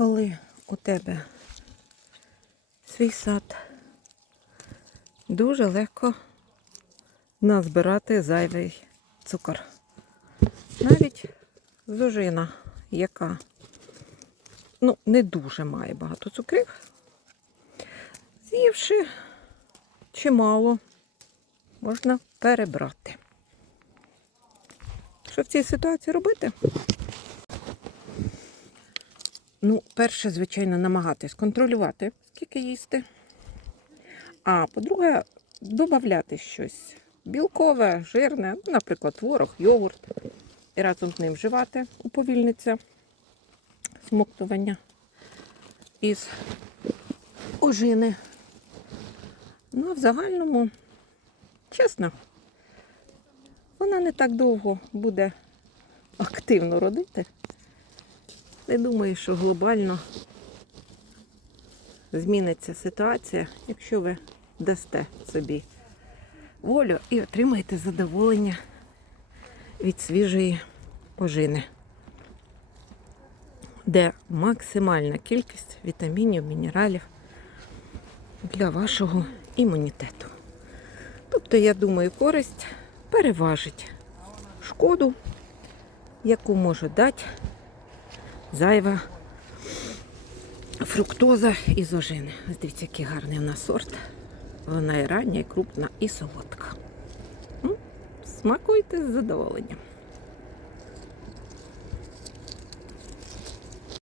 Коли у тебе свій сад, дуже легко назбирати зайвий цукор. Навіть зожина, яка ну, не дуже має багато цукрів, з'ївши чимало, можна перебрати. Що в цій ситуації робити? Ну, перше, звичайно, намагатись контролювати, скільки їсти. А по-друге, додати щось білкове, жирне, ну, наприклад, творог, йогурт. І разом з ним вживати уповільниться смоктування із ожини. Ну, а в загальному, чесно, вона не так довго буде активно родити. Не думаю, що глобально зміниться ситуація, якщо ви дасте собі волю і отримаєте задоволення від свіжої пожини, де максимальна кількість вітамінів, мінералів для вашого імунітету. Тобто, я думаю, користь переважить шкоду, яку може дати зайва фруктоза із ожини. Ось дивіться, який гарний у нас сорт. Вона і рання, і крупна, і солодка. Смакуйте з задоволенням.